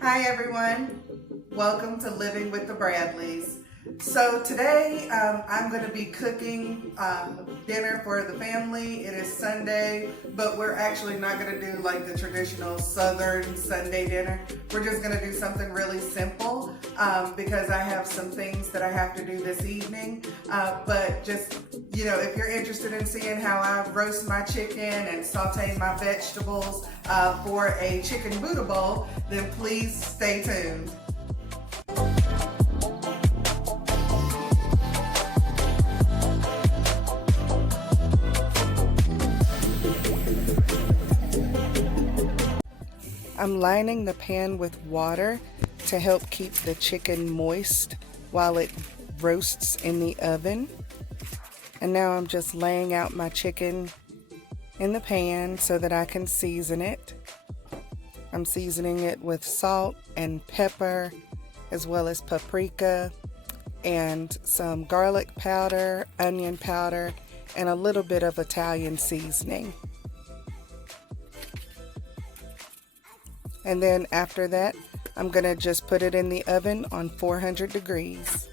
Hi everyone, welcome to Living with the Bradleys. So today I'm going to be cooking dinner for the family. It is Sunday, but we're actually not going to do like the traditional Southern Sunday dinner. We're just going to do something really simple because I have some things that I have to do this evening. But just, if you're interested in seeing how I roast my chicken and saute my vegetables for a chicken Buddha bowl, then please stay tuned. I'm lining the pan with water to help keep the chicken moist while it roasts in the oven. And now I'm just laying out my chicken in the pan so that I can season it. I'm seasoning it with salt and pepper, as well as paprika and some garlic powder, onion powder, and a little bit of Italian seasoning. And then after that, I'm gonna just put it in the oven on 400 degrees.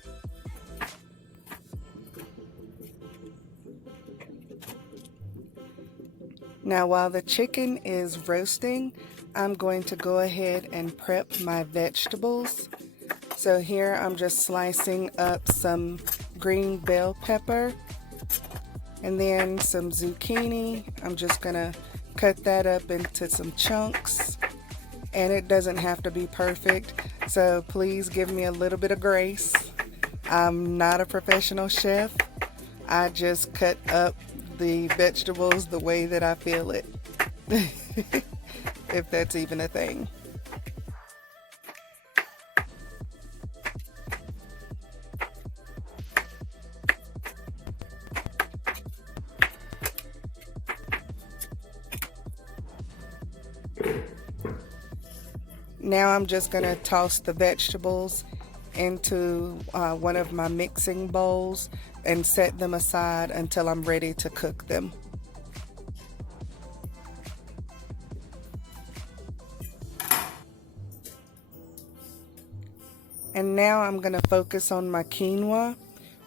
Now while the chicken is roasting, I'm going to go ahead and prep my vegetables. So here I'm just slicing up some green bell pepper and then some zucchini. I'm just gonna cut that up into some chunks. And it doesn't have to be perfect, so please give me a little bit of grace. I'm not a professional chef. I just cut up the vegetables the way that I feel it, if that's even a thing. Now I'm just going to toss the vegetables into one of my mixing bowls and set them aside until I'm ready to cook them. And now I'm going to focus on my quinoa,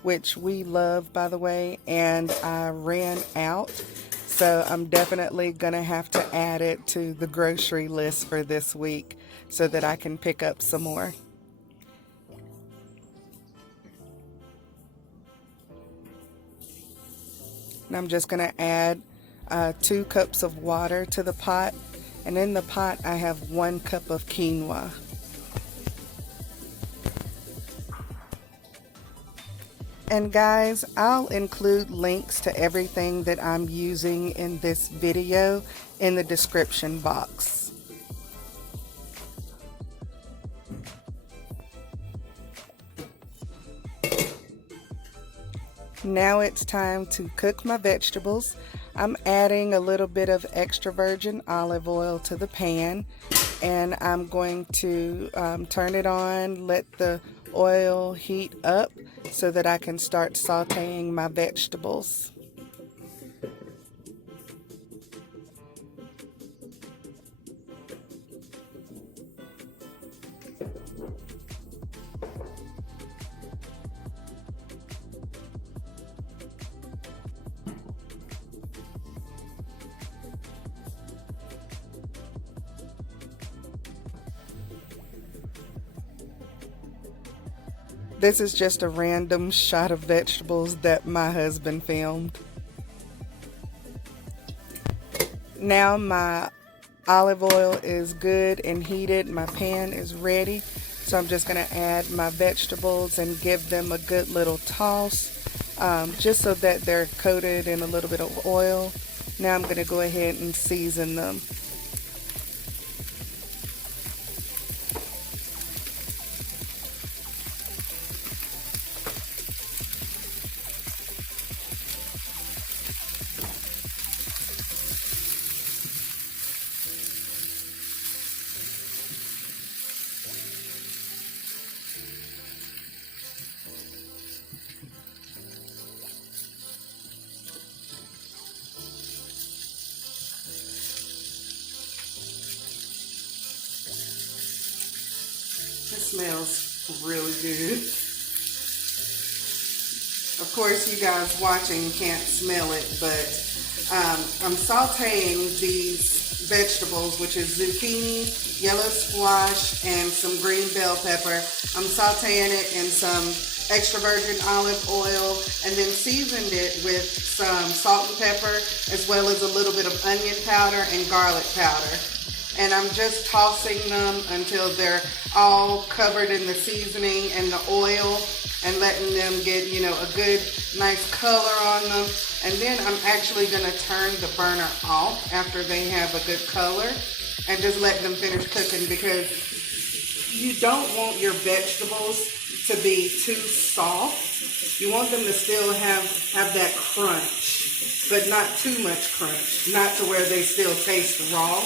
which we love, by the way, and I ran out. So I'm definitely going to have to add it to the grocery list for this week so that I can pick up some more. And I'm just going to add 2 cups of water to the pot. And in the pot, I have 1 cup of quinoa. And guys, I'll include links to everything that I'm using in this video in the description box. Now it's time to cook my vegetables. I'm adding a little bit of extra virgin olive oil to the pan, and I'm going to turn it on, let the oil heat up so that I can start sauteing my vegetables. This is just a random shot of vegetables that my husband filmed. Now my olive oil is good and heated. My pan is ready. So I'm just going to add my vegetables and give them a good little toss, just so that they're coated in a little bit of oil. Now I'm going to go ahead and season them. It smells really good. Of course, you guys watching can't smell it, but I'm sauteing these vegetables, which is zucchini, yellow squash, and some green bell pepper. I'm sauteing it in some extra virgin olive oil, and then seasoned it with some salt and pepper, as well as a little bit of onion powder and garlic powder. And I'm just tossing them until they're all covered in the seasoning and the oil, and letting them get, you know, a good, nice color on them. And then I'm actually gonna turn the burner off after they have a good color and just let them finish cooking, because you don't want your vegetables to be too soft. You want them to still have that crunch, but not too much crunch, not to where they still taste raw,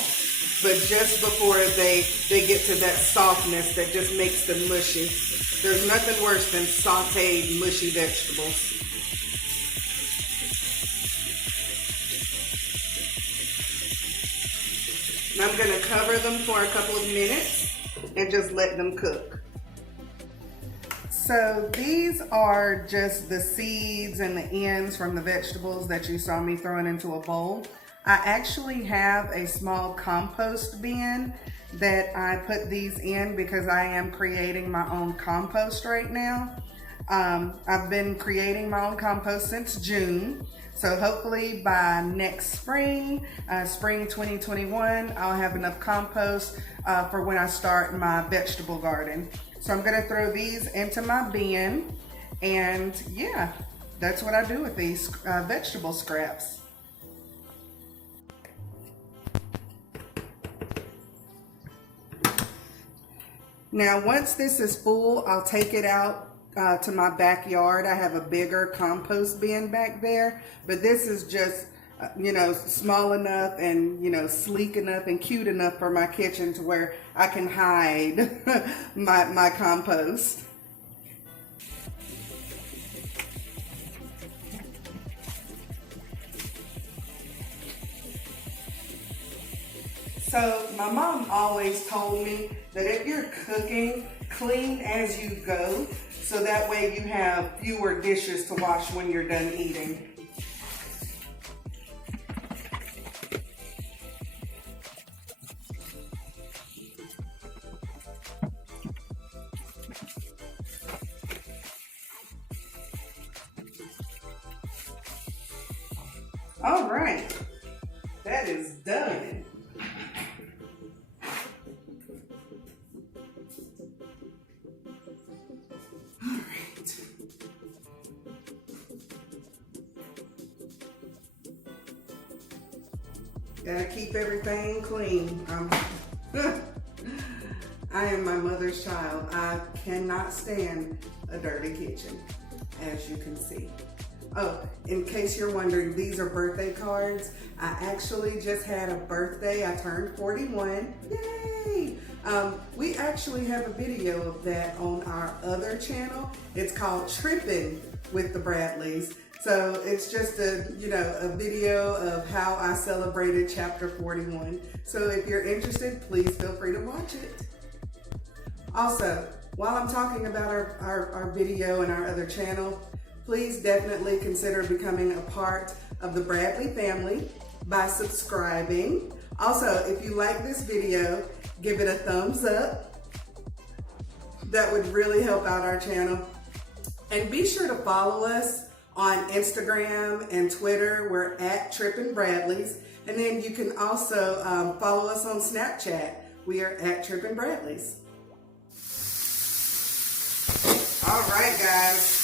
but just before they get to that softness that just makes them mushy. There's nothing worse than sauteed, mushy vegetables. And I'm going to cover them for a couple of minutes and just let them cook. So these are just the seeds and the ends from the vegetables that you saw me throwing into a bowl. I actually have a small compost bin that I put these in because I am creating my own compost right now. I've been creating my own compost since June. So hopefully by next spring, spring 2021, I'll have enough compost for when I start my vegetable garden. So I'm gonna throw these into my bin, and yeah, that's what I do with these vegetable scraps. Now, once this is full, I'll take it out to my backyard. I have a bigger compost bin back there, but this is just, you know, small enough and, you know, sleek enough and cute enough for my kitchen to where I can hide my compost. So my mom always told me that if you're cooking, clean as you go, so that way you have fewer dishes to wash when you're done eating. All right, that is done. Gotta keep everything clean. I am my mother's child. I cannot stand a dirty kitchen, as you can see. Oh, in case you're wondering, these are birthday cards. I actually just had a birthday. I turned 41. Yay! We actually have a video of that on our other channel. It's called Tripping with the Bradleys. So it's just a video of how I celebrated chapter 41. So if you're interested, please feel free to watch it. Also, while I'm talking about our video and our other channel, please definitely consider becoming a part of the Bradley family by subscribing. Also, if you like this video, give it a thumbs up. That would really help out our channel. And be sure to follow us on Instagram and Twitter. We're at Trippin' Bradleys. And then you can also follow us on Snapchat. We are at Trippin' Bradleys. All right, guys.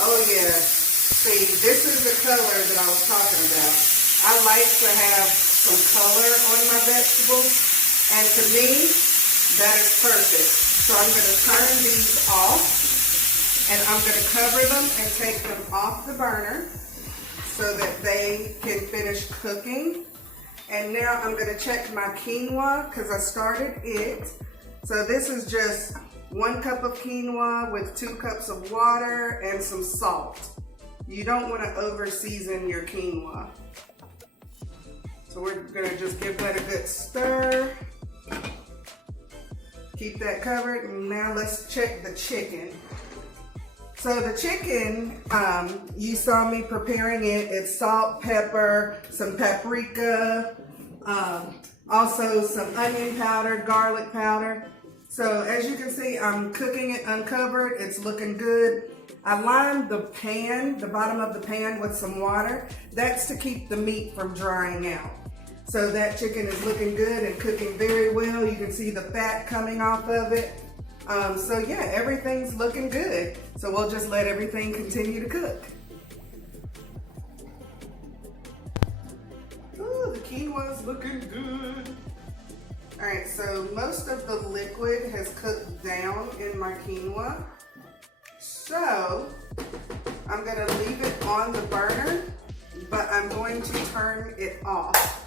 Oh yeah. See, this is the color that I was talking about. I like to have some color on my vegetables. And to me, that is perfect. So I'm going to turn these off. And I'm going to cover them and take them off the burner so that they can finish cooking. And now I'm going to check my quinoa because I started it. So this is just 1 cup of quinoa with 2 cups of water and some salt. You don't want to over season your quinoa. So we're going to just give that a good stir. Keep that covered, and now let's check the chicken. So the chicken, you saw me preparing it. It's salt, pepper, some paprika, also some onion powder, garlic powder. So as you can see, I'm cooking it uncovered. It's looking good. I lined the pan, the bottom of the pan, with some water. That's to keep the meat from drying out. So that chicken is looking good and cooking very well. You can see the fat coming off of it. So yeah, everything's looking good. So we'll just let everything continue to cook. Ooh, the quinoa's looking good. All right, so most of the liquid has cooked down in my quinoa. So I'm gonna leave it on the burner, but I'm going to turn it off.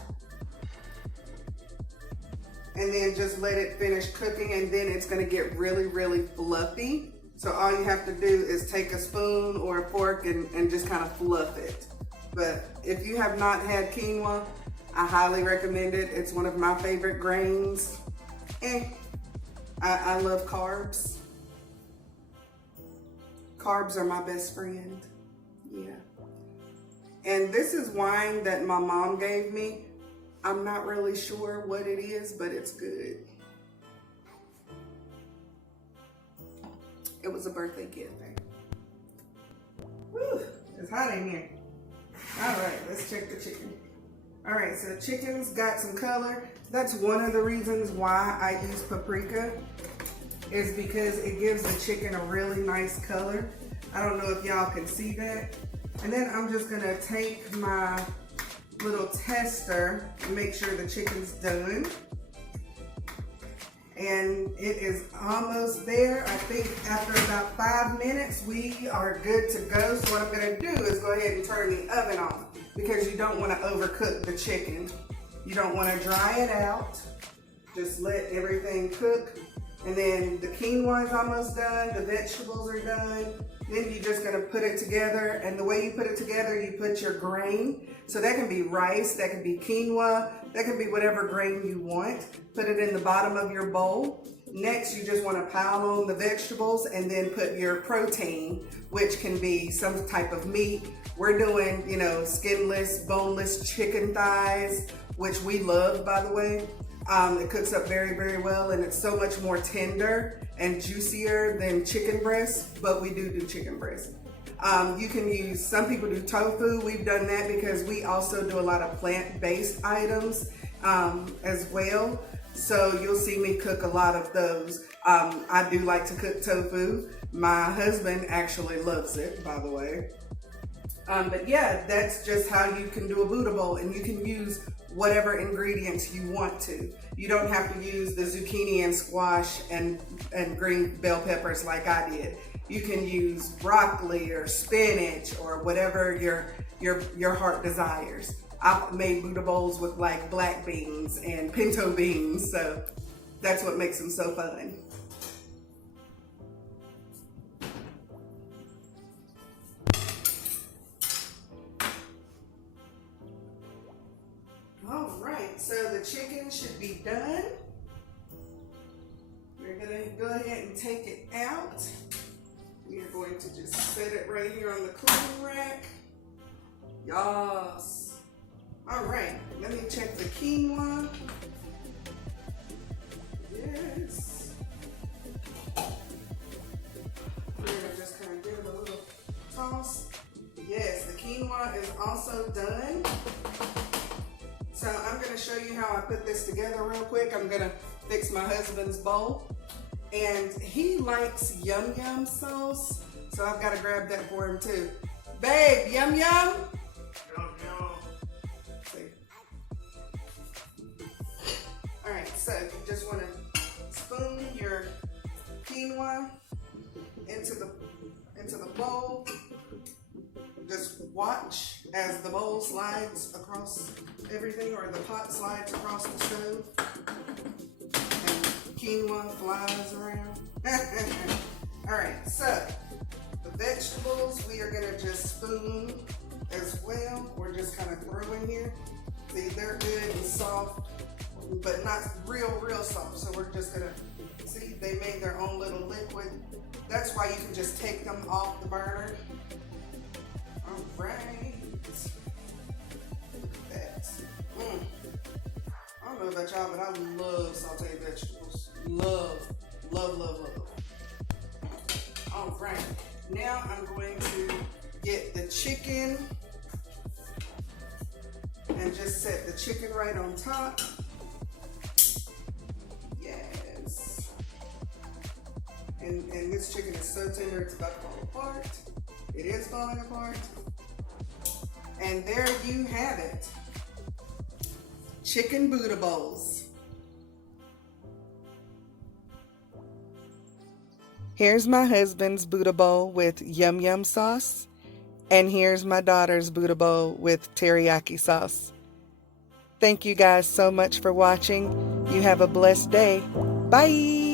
And then just let it finish cooking, and then it's gonna get really, really fluffy. So all you have to do is take a spoon or a fork and just kind of fluff it. But if you have not had quinoa, I highly recommend it. It's one of my favorite grains. I love carbs. Carbs are my best friend, yeah. And this is wine that my mom gave me. I'm not really sure what it is, but it's good. It was a birthday gift. Whew, it's hot in here. All right, let's check the chicken. All right, so the chicken's got some color. That's one of the reasons why I use paprika, is because it gives the chicken a really nice color. I don't know if y'all can see that. And then I'm just gonna take my little tester and make sure the chicken's done. And it is almost there. I think after about 5 minutes, we are good to go. So what I'm gonna do is go ahead and turn the oven off, because you don't wanna overcook the chicken. You don't wanna dry it out. Just let everything cook. And then the quinoa is almost done, the vegetables are done. Then you're just gonna put it together, and the way you put it together, you put your grain. So that can be rice, that can be quinoa, that can be whatever grain you want. Put it in the bottom of your bowl. Next, you just wanna pile on the vegetables and then put your protein, which can be some type of meat. We're doing, skinless, boneless chicken thighs, which we love, by the way. It cooks up very, very well, and it's so much more tender and juicier than chicken breast, but we do chicken breast. You can use, some people do tofu. We've done that because we also do a lot of plant-based items as well. So you'll see me cook a lot of those. I do like to cook tofu. My husband actually loves it, by the way. But yeah, that's just how you can do a Buddha bowl, and you can use whatever ingredients you want to. You don't have to use the zucchini and squash and green bell peppers like I did. You can use broccoli or spinach or whatever your heart desires. I've made Buddha bowls with like black beans and pinto beans, so that's what makes them so fun. All right, so the chicken should be done. We're gonna go ahead and take it out. We're going to just set it right here on the cooling rack. Yes. All right, let me check the quinoa. Yes. We're gonna just kind of give it a little toss. Yes, the quinoa is also done. So I'm gonna show you how I put this together real quick. I'm gonna fix my husband's bowl. And he likes yum yum sauce, so I've gotta grab that for him too. Babe, yum yum? Yum yum. See. All right, so you just wanna spoon your quinoa into the bowl. Just watch as the bowl slides across everything, or the pot slides across the stove. Quinoa flies around. All right, so the vegetables we are gonna just spoon as well. We're just kind of throw in here. See, they're good and soft. but not real soft. So we're just gonna, see, they made their own little liquid. That's why you can just take them off the burner. All right. Look at that. I don't know about y'all, but I love sauteed vegetables. Love. All right. Now I'm going to get the chicken and just set the chicken right on top. Yes. And this chicken is so tender it's about to fall apart. It is falling apart. And there you have it. Chicken Buddha bowls. Here's my husband's Buddha bowl with yum yum sauce. And here's my daughter's Buddha bowl with teriyaki sauce. Thank you guys so much for watching. You have a blessed day. Bye.